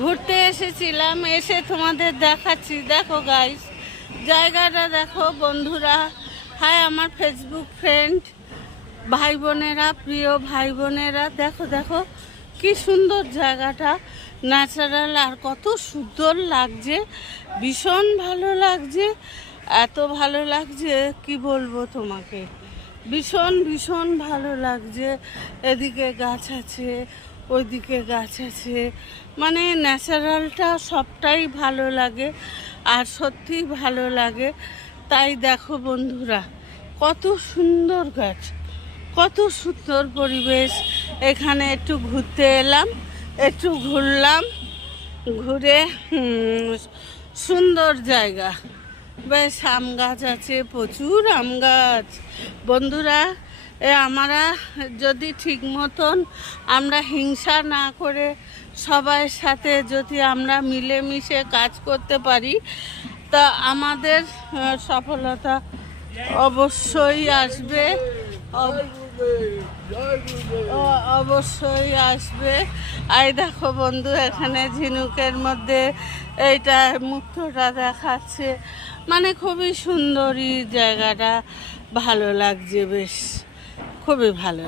ঘুরতে এসেছিলাম, এসে তোমাদের দেখাচ্ছি। দেখো গাইস, জায়গাটা দেখো বন্ধুরা। হাই আমার ফেসবুক ফ্রেন্ড, ভাই বোনেরা, প্রিয় ভাই বোনেরা, দেখো দেখো কি সুন্দর জায়গাটা, ন্যাচারাল, আর কত সুন্দর লাগছে, ভীষণ ভালো লাগছে, এত ভালো লাগছে কি বলবো তোমাকে, ভীষণ ভীষণ ভালো লাগছে। এদিকে গাছ আছে, ওইদিকে গাছ আছে, মানে ন্যাচারালটা সবটাই ভালো লাগে, আর সত্যি ভালো লাগে। তাই দেখো বন্ধুরা, কত সুন্দর গাছ, কত সুন্দর পরিবেশ। এখানে একটু ঘুরতে এলাম, একটু ঘুরলাম, ঘুরে সুন্দর জায়গা, বেশ আম গাছ আছে, প্রচুর আম গাছ বন্ধুরা। আমরা যদি ঠিক মতন আমরা হিংসা না করে সবার সাথে যদি আমরা মিলেমিশে কাজ করতে পারি, তা আমাদের সফলতা অবশ্যই আসবে, অবশ্যই আসবে। এই দেখো বন্ধু, এখানে ঝিনুকের মধ্যে এইটা মুক্তটা দেখাচ্ছে, মানে খুবই সুন্দরী জায়গাটা, ভালো লাগছে, বেশ খুবই ভালো।